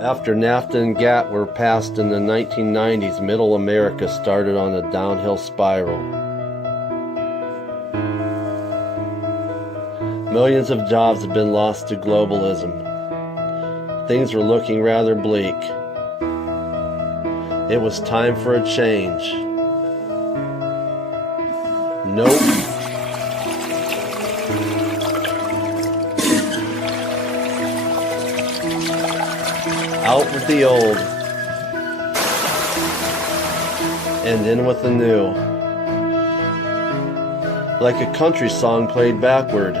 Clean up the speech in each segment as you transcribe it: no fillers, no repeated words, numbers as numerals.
After NAFTA and GATT were passed in the 1990s, Middle America started on a downhill spiral. Millions of jobs have been lost to globalism. Things were looking rather bleak. It was time for a change. Nope. Out with the old, and in with the new. Like a country song played backward,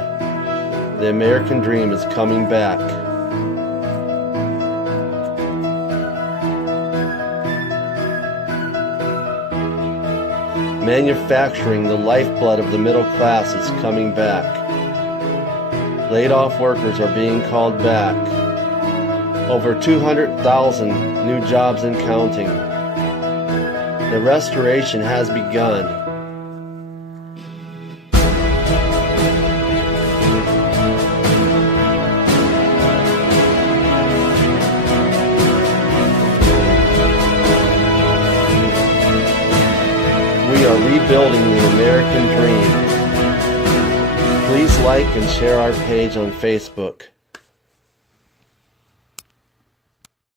the American dream is coming back. Manufacturing, the lifeblood of the middle class, is coming back. Laid off workers are being called back. Over 200,000 new jobs and counting. The restoration has begun. We are rebuilding the American dream. Please like and share our page on Facebook.